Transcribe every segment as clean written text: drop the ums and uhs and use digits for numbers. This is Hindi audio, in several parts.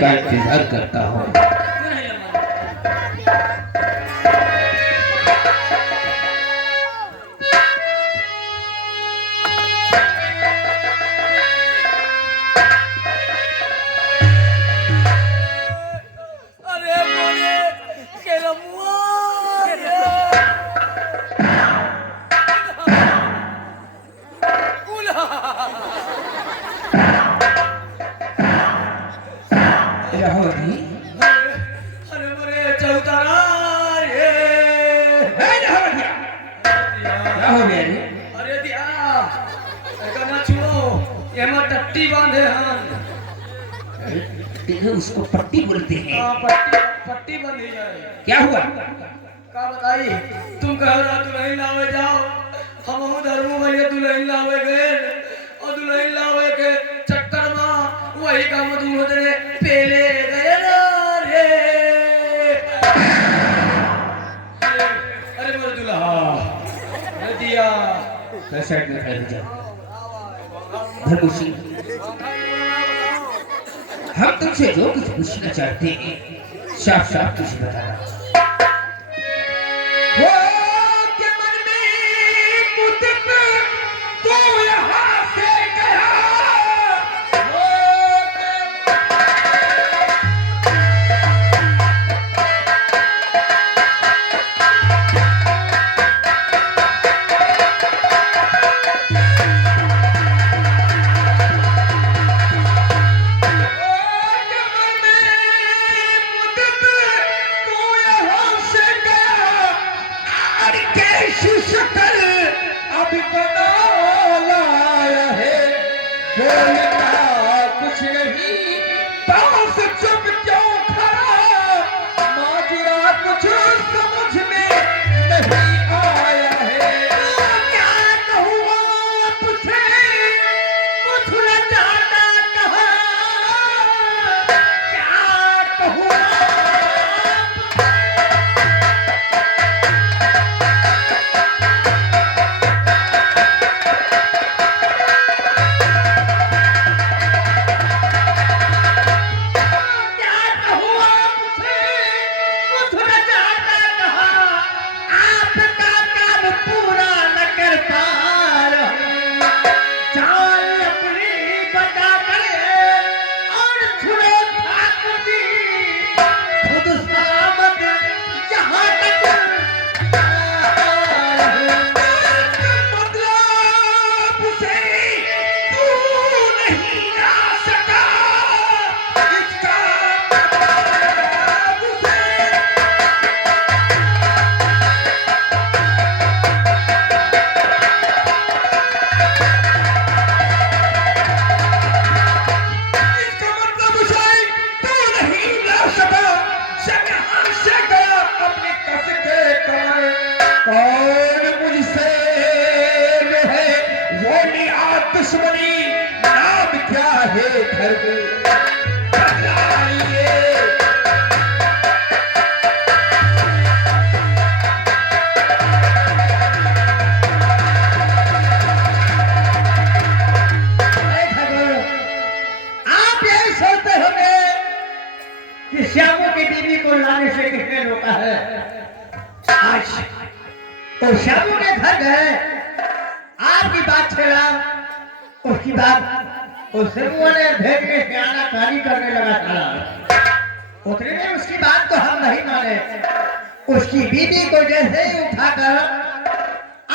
का इंतजार करता हूँ। उसको पट्टी बोलते हैं। पट्टी बंधी जाए। क्या हुआ? का बताई तुम कह रहा दुल्हन लावे जाओ, हम धर्मू भैया दुल्हन लावे गए और दुल्हन लावे के चक्कर में वही काम दूर होते पेले गए ना रे। अरे मेरे दुल्हा दिया साइड में खड़े जाओ। धर्मू सिंह, हम तुमसे जो कुछ पूछना चाहते हैं साफ साफ तुझे बताना। वो के मन में मुद्दत तो यहाँ से गया, कुछ नहीं पास चुप क्यों खड़ा, माजरा कुछ समझ में नहीं आया है। क्या कहूँ आपसे कुछ न जाना कहा, क्या कहूँ कौन मुझसे है वो नियात दुश्मनी, नाम क्या है घर में बदलाइए। आप यही सोचते होंगे कि श्यामू की बीवी को लाने से किसने रोका है। आज तो श्यामू के घर गए, आपकी बात छेड़ा, उसकी बात उस सिर्फों ने भेजने से आनाकानी करने लगा था। उतने में उसकी बात तो हम नहीं माने, उसकी बीवी को जैसे ही उठाकर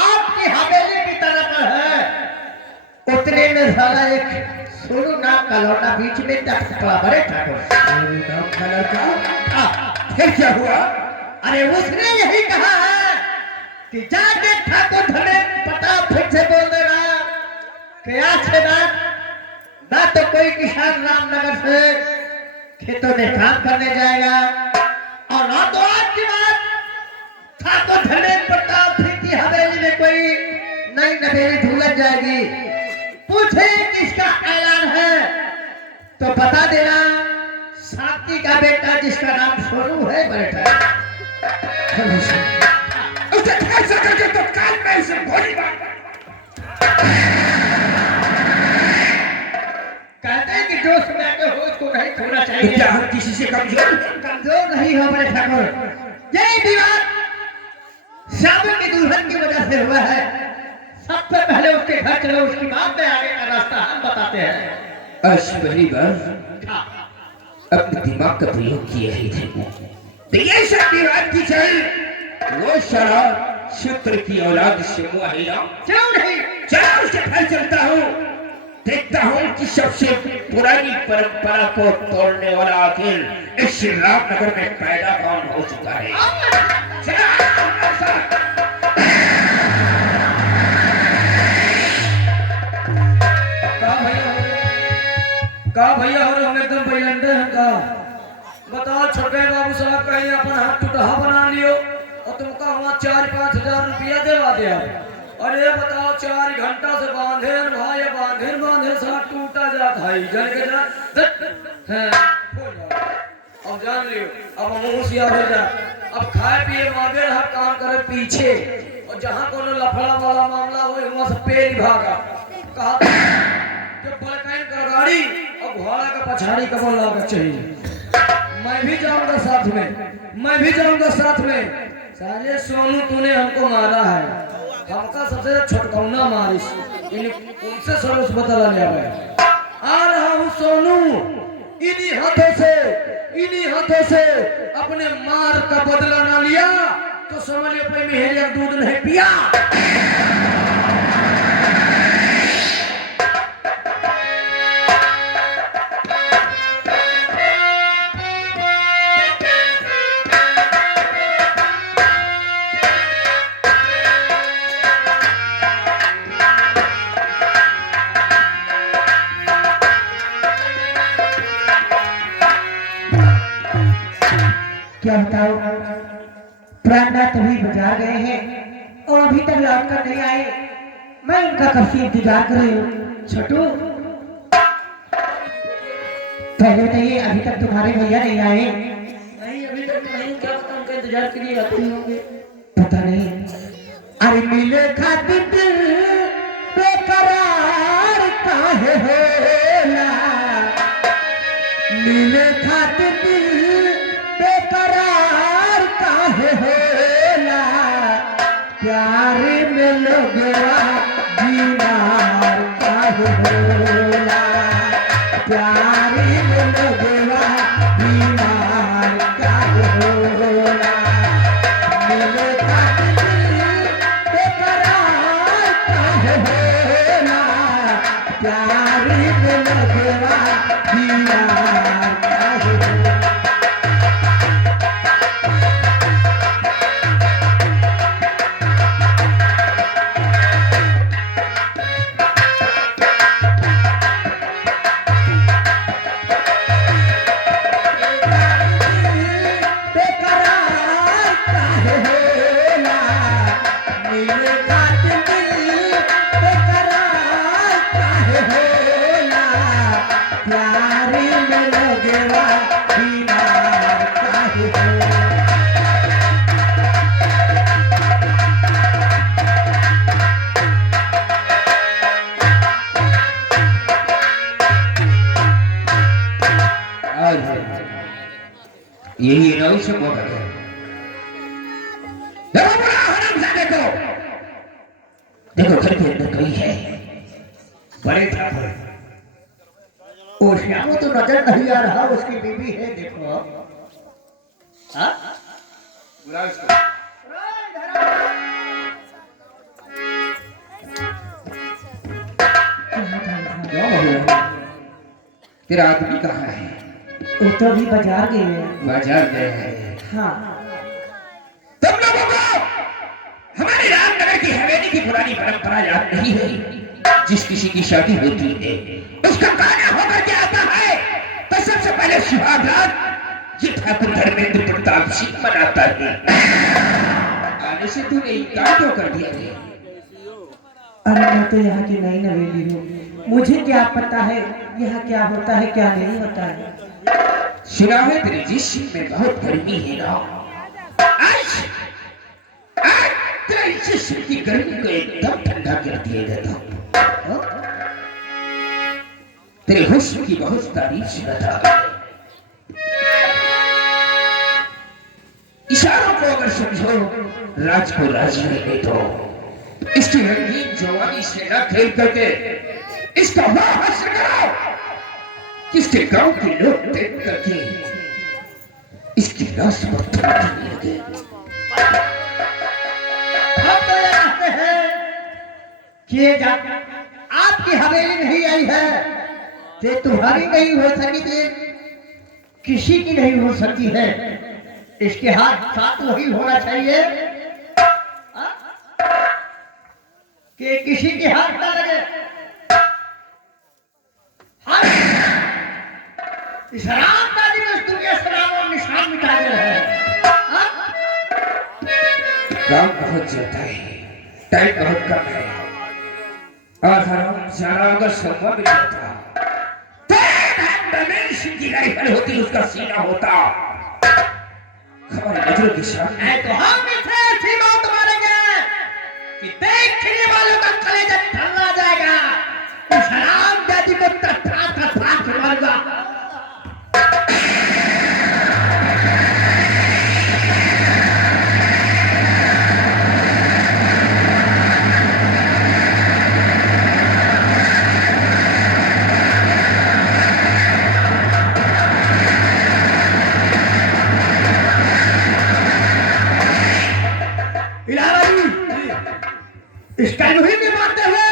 आपकी हवेली की तरफ है, उतने में साला एक सोनू नाम का लौटा बीच में टप पड़ा। बड़े ठाकुर फिर क्या हुआ? अरे उसने यही कहा है कि जाके ठाकुर धने पता फिर से बोल देना कि आज के बाद ना तो कोई किसान रामनगर से खेतों में काम करने जाएगा और ना तो आज के बाद ठाकुर धने प्रताप सिंह की हवेली में कोई नई नवेली ढूंढ जाएगी। पूछे किसका ऐलान है तो बता देना, शांति का बेटा जिसका नाम सोनू है। बेटा उसे ऐसा करके तो काल में इसे गोली मार। कहते हैं कि जो समय के हो उसको नहीं छोड़ना तो चाहिए। क्या हम किसी से कमजोर हैं? कमजोर नहीं हो बड़े ठाकुर, यही विवाद श्यामू की दुल्हन की वजह से हुआ है। सबसे पहले उसके घर चलो, उसकी बात में आगे का रास्ता हम बताते हैं। आज पहली बार अपने दिमाग का प्रयोग किया ही थे। तो ये सब विवाद की चल वो सारा शूद्र की औलाद से मुआहिदा क्यों नहीं? चलो उससे फल चलता हूँ, देखता हूँ कि सबसे पुरानी परंपरा को तोड़ने वाला आखिर इस रामनगर में पैदा कौन हो चुका है। चलो हमारे साथ। का भैया और हम एकदम बैलंडे हैं का। बताओ छोटे बाबू साहब कहीं अपन हाथ टुटहा बना लियो और तुमका वहाँ 4-5 हजार रुपया देवा दे। अरे बताओ 4 घंटा से बांधे भाई, बांधे साथ टूटा जाता है जन के जा हैं हो जा। अब जान लियो, अब मुंह सिया हो जा। अब खाए पिए मांगे हर काम करे पीछे, और जहाँ कोनो लफड़ा वाला मामला हो वहाँ से पेड़ भागा। कहा जब बलकाइन का गाड़ी और घोड़ा का पछाड़ी का बोल लगा चाहिए। मैं भी जाऊंगा साथ में, मैं भी जाऊंगा साथ में। साले सोनू तूने हमको मारा है, हमका सबसे छोटकौना मारिस, उनसे सरोस बदला लिया है। आ रहा हूँ सोनू, इन्हीं हाथों से अपने मार का बदला ना लिया तो समझ लिया भाई मेहरिया दूध नहीं पिया। क्या बताओ, प्राणनाथ अभी बाजार गए हैं और अभी तक लौट कर नहीं आए। मैं उनका कब से इंतजार कर रही हूँ। छोटू पहले बताइए, अभी तक तुम्हारे भैया नहीं आए? नहीं अभी तक नहीं, क्या पता उनका इंतजार के लिए आते ही होंगे। पता नहीं। अरे मिले खातिर दिल बेकरार काहे होला, मिले खातिर दिल बेकरार काहे होला, प्यार में लोगवा बीमार काहे होला, प्यार में लोगवा बीमार काहे होला, मिले खातिर दिल बेकरार काहे होला, प्यार में लोगवा बीमार काहे होला। यही इनाम से मौका है। देखो घर के अंदर कोई है। बड़े ठाकुर वो श्यामू तो नजर नहीं आ रहा, उसकी बीवी है देखो। हाँ? तेरा आदमी कहाँ है? वो तो अभी बाजार गए हैं। बाजार गए हैं। हाँ। तुम लोगों को हमारे रामनगर की हवेली की पुरानी परंपरा याद नहीं है? जिस किसी की शादी होती है उसका गाना होकर के आता है तो सबसे पहले सुहाग रात ये ठाकुर धर्मेंद्र प्रताप सिंह मनाता है। आने से तूने इनकार क्यों कर दिया है? अरे मैं तो यहाँ की नई नवेली हूँ, मुझे क्या पता है यहाँ क्या होता है क्या नहीं होता है। सुना है तेरे जिस्म में बहुत गर्मी है ना? आज तेरे जिस्म की गर्मी को एकदम ठंडा कर दिया गया था। तेरे हुस्न की बहुत तारीफ सुना था। इशारों को अगर समझो, राज को राज रहने दो। इसकी रंगीन जवानी से न खेल करके इसका वाह हासिल करो, जिसके गांव के लोग देख करके इसकी लाश पर थूकने लगे। हम तो ये कहते हैं कि ये जब आपकी हवेली नहीं आई है, तो तुम्हारी नहीं हो सकी, किसी की नहीं हो सकती है। इसके हाथ साथ वही होना चाहिए कि किसी के हाथ ना लगे। हाथ इस रामदादी में दुनिया सलाम और निशान मिटा दे रहे हैं। काम बहुत ज्यादा है, टाइम बहुत कम है, और हराम ज्यादा अगर संभव भी होता तो रमेश सिंह की राइफल होती, उसका सीना होता हमारी नजरों के सामने। तो हम इसे ऐसी मौत मारेंगे कि देखने वालों का कलेजा ठंडा जाएगा। इस हरामजादी को तथा तथा के मारूंगा। इस टाइम ही में मारते हुए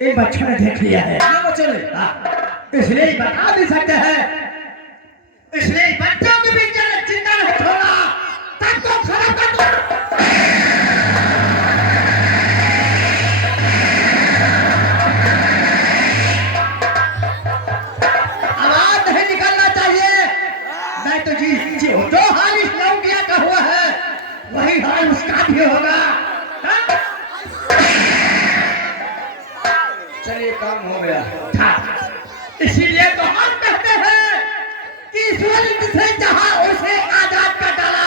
इन बच्चों ने देख लिया है। ये बच्चों ने इसलिए बता भी सकते हैं, इसलिए बच्चों के बीच में चिंता नहीं छोड़ा। तब तो खड़ा कर दो। आवाज नहीं निकलना चाहिए। मैं तो जी जो हाल इस लौंडिया का हुआ है, वही हाल उसका भी होगा। चलिए काम हो गया। इसीलिए तो हम कहते हैं कि ईश्वर जिसे चाहा उसे आजाद कर डाला,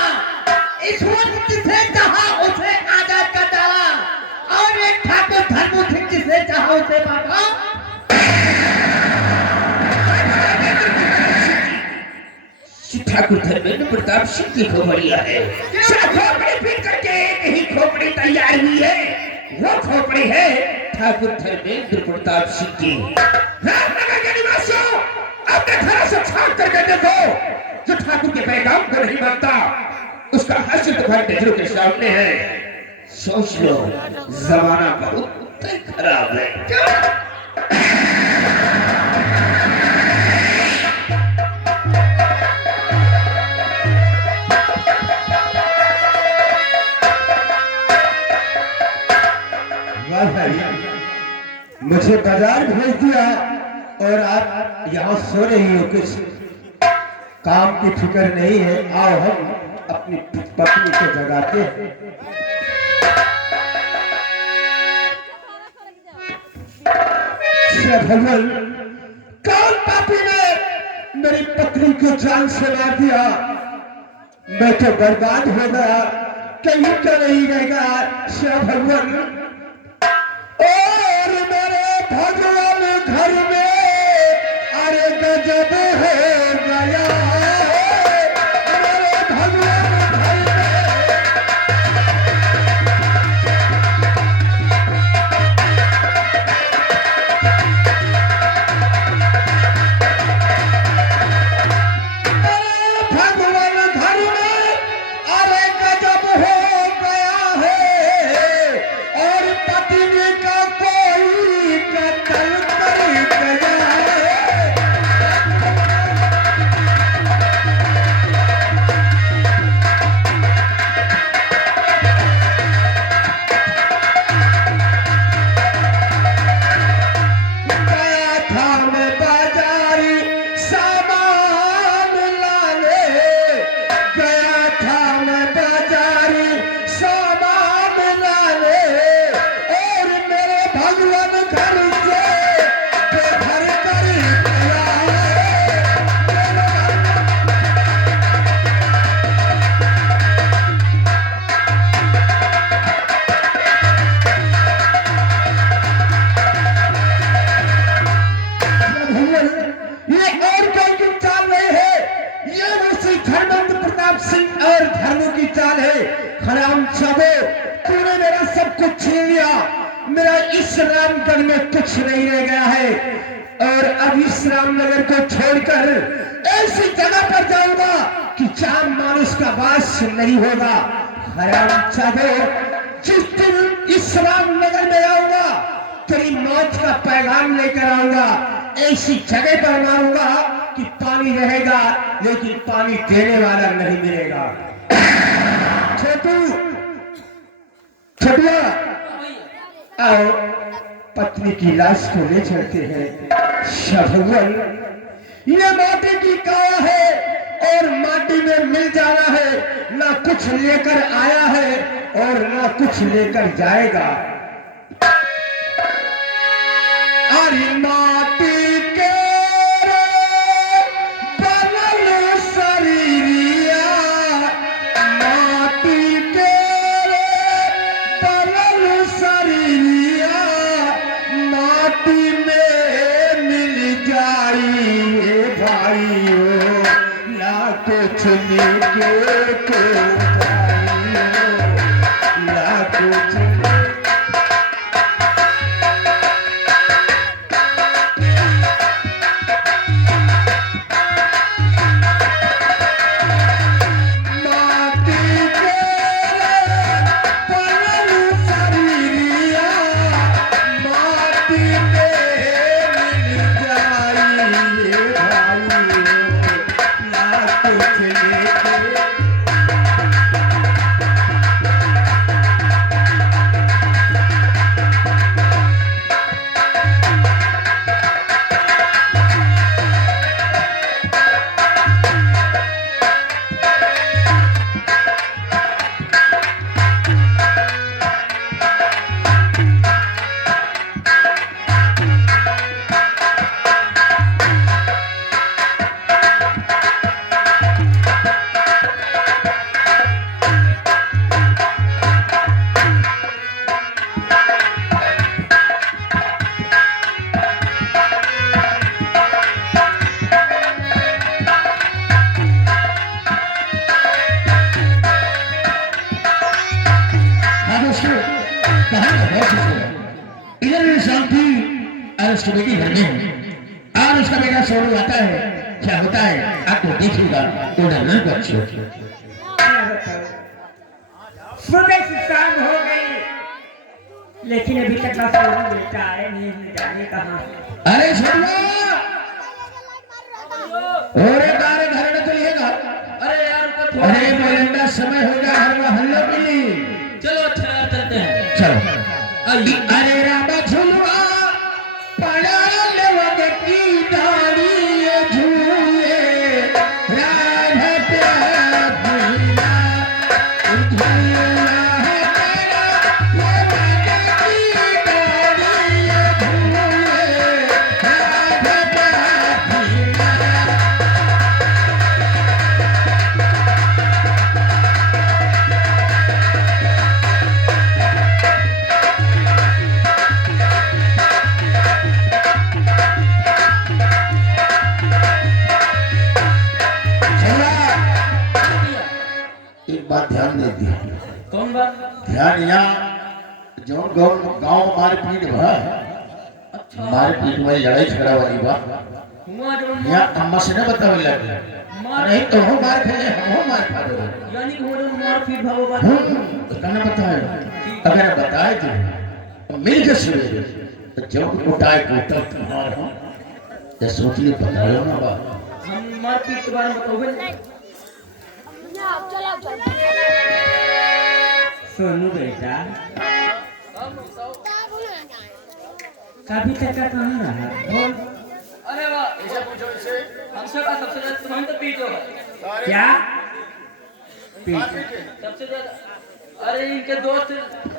ईश्वर जिसे चाहा उसे आजाद कर डाला, और एक ठाकुर धर्म सिंह जिसे चाहा उसे बांटा। ठाकुर धर्मेंद्र प्रताप सिंह की खोपड़िया है। खोपड़ी फिर करके एक ही खोपड़ी तैयार हुई है, वो खोपड़ी है ठाकुर धर्मेंद्र प्रताप सिंह की। रामनगर के निवासियों, अपने घर से छाट करके देखो, जो ठाकुर के पैगाम को नहीं मानता, उसका हश्र तुम्हारी नजरों के सामने है। सोच लो, जमाना बहुत खराब है। मुझे बाजार भेज दिया और आप यहाँ सो रही हो, कुछ काम की फिक्र नहीं है। आओ हम अपनी पत्नी को जगाते हैं। भगवान, कौन पापी ने मेरी पत्नी को जान से मार दिया? मैं तो बर्बाद हो गया, कहीं का नहीं रहेगा। श्री भगवान, और मेरे भगवान घर में अरे गजब हो गया। मेरे भगवान घर में अरे गजब हो गया है, और पत्नी का कोई कत्ल कर गया है। रामगढ़ में कुछ नहीं रह गया है और अब इस रामनगर को छोड़कर ऐसी जगह पर जाऊंगा कि जहां मानुष का वास नहीं होगा। हरामजादे, जिस दिन इस रामनगर में आऊंगा तेरी मौत का पैगाम लेकर आऊंगा। ऐसी जगह पर मारूंगा कि पानी रहेगा लेकिन पानी देने वाला नहीं मिलेगा। छोटू, छोटुआ, आओ पत्नी की लाश को ले चलते हैं। शभुवन, ये माटी की काया है और माटी में मिल जाना है। ना कुछ लेकर आया है और ना कुछ लेकर जाएगा। अरे माटी के बनल शरीरिया, माटी के बनल शरीरिया, माटी में मिल जाई भाइयों, ना कुछ लेके को भाइयों, ना कुछ इधर शांति अरेस्ट कमेटी घर में और उसका बेटा सोनू आता है। क्या होता है आपको देखिएगा, ऑर्डर न बच्चों। सुबह से शाम हो गई लेकिन अभी तक ना सोनू बेटा आए नहीं, हमने जाने कहाँ। अरे सोनू, और बारे घर में तो लिएगा। अरे यार अरे मोलंदा समय हो गया, घर में हल्ला मिली। चलो अच्छा चलते हैं। चलो। अरे रामा झुलवा पड़ा लेवद की डाली ये झूले, राधा प्यार भूला झूला है तेरा, लेवद की डाली ये झूले, राधा प्यार भूला। एक बात ध्यान दे दिया। कौन बात? ध्यान यहाँ जो गांव मारपीट हुआ है, अच्छा मारपीट में लड़ाई झगड़ा वाली बात हुआ जो यहाँ अम्मा से न बतावे लगे। नहीं तो हो मार खेले, हो मार खाओ। यानी कि वो मार पीट भाव बात तो कहना बताए, अगर बताए तो मिल के सवेरे तो जब उठाए कोटा तुम्हारा हो ये सोच ली बताओ ना बात। हम मार पीट के बारे में बताओगे? सोनू बेटा कभी तक का कहाँ रहा? बोल। अरे वाह, ऐसे पूछो इसे। हमसे का सबसे ज्यादा तुम्हें तो पीट हो क्या पीट? सबसे ज्यादा। अरे इनके दोस्त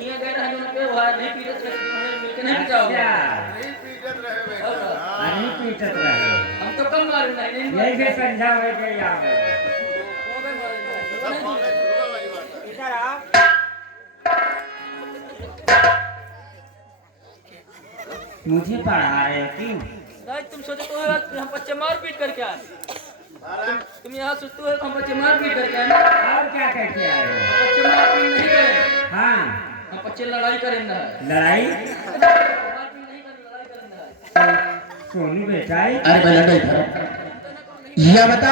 ये गए हैं उनके भाई नहीं पीटे थे, मिलके नहीं पिटाओगे। नहीं पीटत रहे। हम तो कम मारे नहीं यही से समझावे के यहाँ इधर आ। मुझे पढ़ा रहे क्यों? नहीं तुम सोचते हो कि हम बच्चे मार पीट करके आए। तुम यहाँ सोचते हो कि हम बच्चे मार पीट करके आए ना? और क्या करके आए हो? बच्चे मार पीट नहीं करें, हाँ हम बच्चे लड़ाई करें ना। लड़ाई? मार पीट सोनू बेटा है। अरे मैं लड़ाई था यह बता,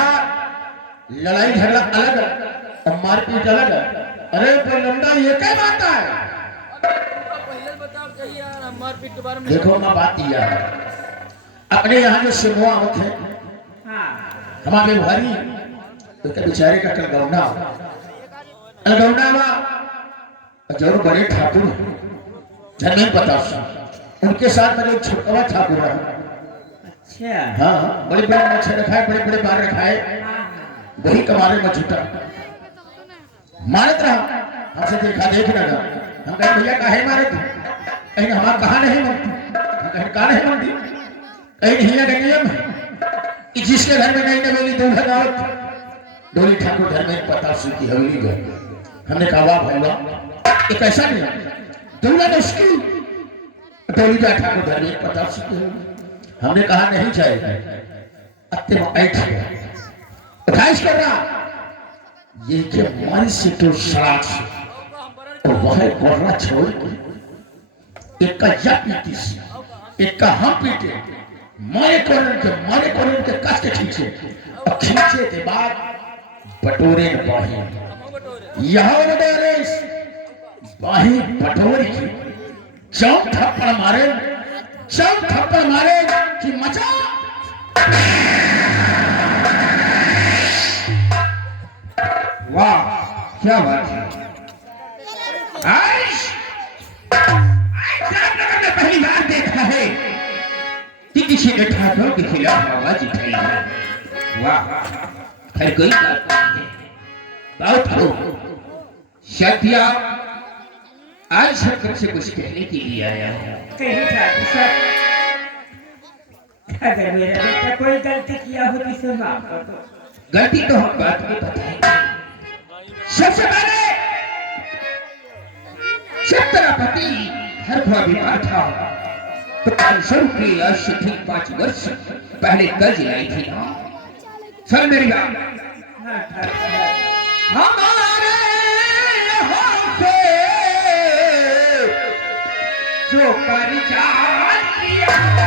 लड़ाई झगड़ा अलग और मारपीट अलग। अरे बेलंदा ये क्या बात है? देखो मैं बात दिया है अपने यहाँ जो सिमुआ मुख है हाँ हमारे भारी तो क्या बेचारे का कलगौना जरूर बड़े ठाकुर धर्मेंद्र प्रताप उनके साथ मेरे छोटा ठाकुर है। अच्छा हाँ बड़े बड़े मच्छर रखाए, बड़े बड़े बार रखाए, वही कमारे में झूठा मारत रहा। हमसे देखा देख लगा, हम कहे भैया काहे मारे तू? कहीं हमारा कहा नहीं मनती, हम कहे कहा नहीं मनती, कहीं नहीं लगे नियम है कि जिसके घर में नहीं नवेली दूल्हा दावत डोली ठाकुर धर्मेंद्र प्रताप सिंह की हवेली गए। हमने कहा वाह भाई वाह, एक ऐसा नहीं दूल्हा तो उसकी डोली जा ठाकुर धर्मेंद्र प्रताप सिंह की हवेली। हमने कहा नहीं जाएगा, अत्ते ऐठ उठाइश कर रहा ये कि हमारी से तो शराब से और वह कोर्रा छोड़ के एक का या पीटी से एक का हम पीटे, मारे कोरन के कस के खींचे और खींचे के बाद बटोरे न बाही यहाँ बटोरे बाही बटोरे की जब थप्पड़ मारे कि मचा वाह क्या बात है। ने पहली बार देखा है कि किसी ने ठाकुर के खिलाफ आवाज उठाई है। वाह खैर कोई बात नहीं है, बहुत हो सत्या आज शंकर से कुछ कहने के लिए आया है। कहीं ठाकुर साहब अगर मेरा बेटा कोई गलती किया हो तो इसे माफ कर दो। गलती तो हम बात में बताएंगे। सबसे पहले जब तेरा पति हर भाभी बीमार था तो 500 रुपये आज से ठीक 5 वर्ष पहले कर्ज लाई थी ना। सुन मेरी बात, हाँ ठाकुर साहब हमारे यहाँ से जो कर्जा लिया है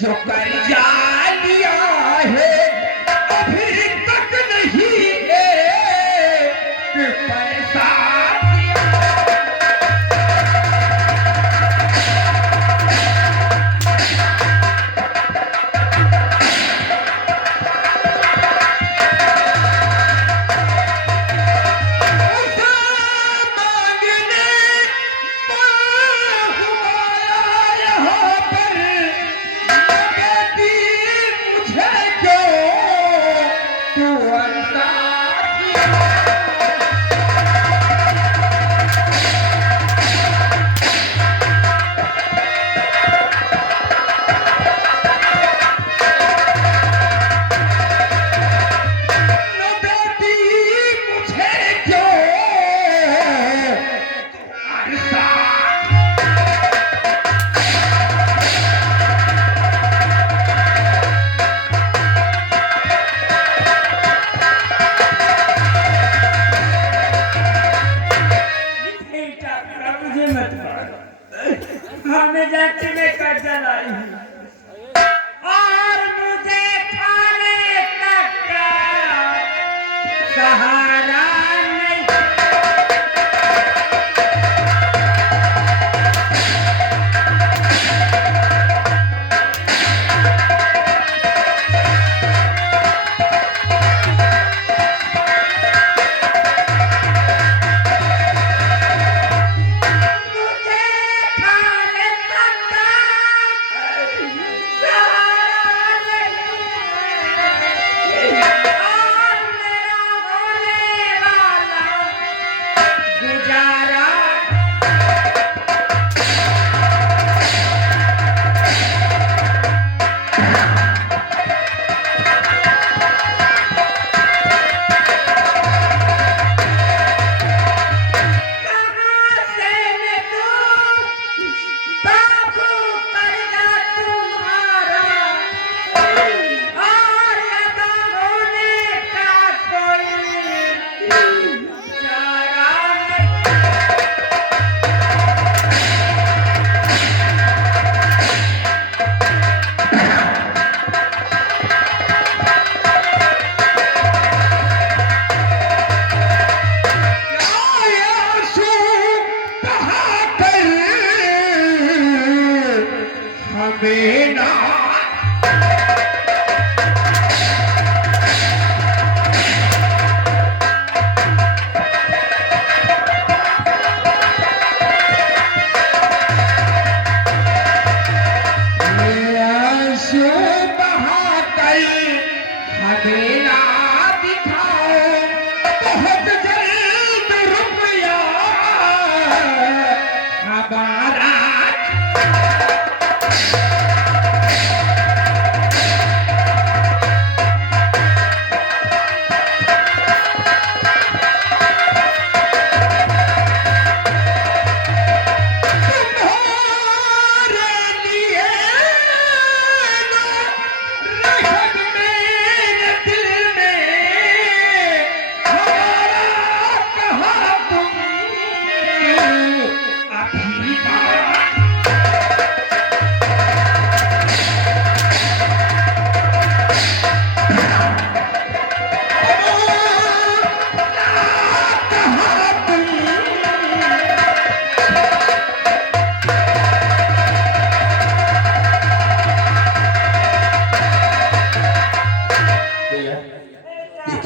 जो कर्जा लिया है अभी तक नहीं है पैसा दिया।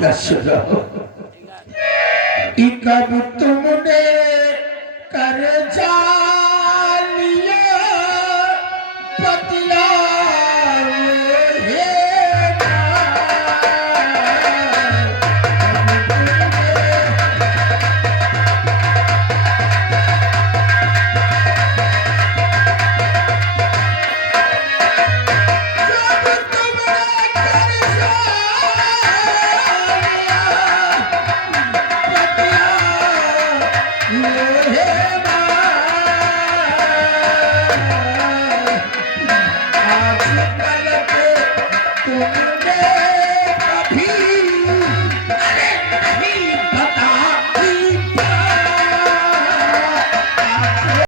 तो सुनो कि कब तुमने कर जालिया बदला